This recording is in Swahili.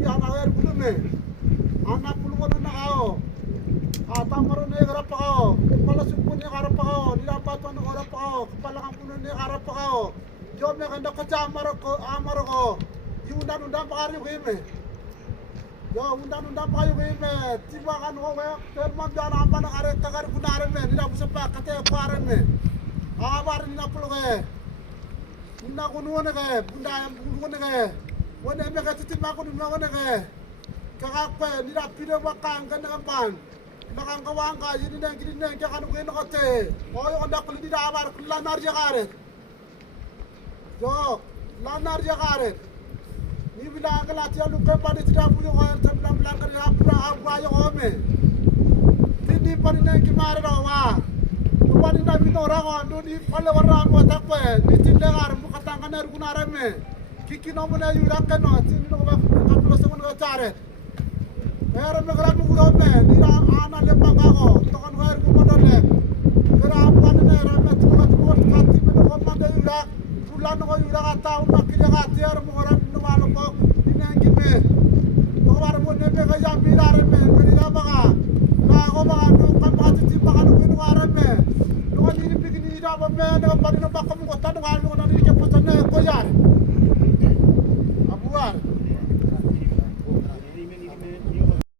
yang air bulu me anak bulu mana nak kau ata maro ne garap kau kepala suku ne garap kau didapat tuan garap kau kepala kampung ne garap kau jom me kanda kerja amaro ko undang-undang pakari ko me yo undang-undang pakari ko me tiba kan ko terman jana apa nak are takar kunare me tidak bisa pakate kuare me abar ni napul ke bunda kuno ne ke bunda yang kuno ne ke wone me ka titima kuno ne ke kakakpe tidak pide bakang kan kampan nakang kawang ka yini nang kini nang kan ko no kote o yo ndak li tidak abar lanar jagare yo lanar jagare ni bila kala ti alu ke padi tidak punya ko tem nam lang kari apra agwa yo ome tini pani nang ki mare ro wa pani na bino ra ko ndo ni pale warra mo takwe ni tinde gar mu katanga ner kunare me kiki no mo na yu rakano tini no ba kaplo sa ko chare Era me grab mu me nira ana le pangako tokan gair ku modole era apan ne era me tukat mo kati me ko mande ira tulan ko ira kata makire kati era mo ora no malo ko inangi me to war mo ne me ga yambi dare me nira baga na ko baga no kam kati ti baga no no ara me no ni bigini ira ba me ne pa no ba ko mo tan ga no ni ke potane ko yar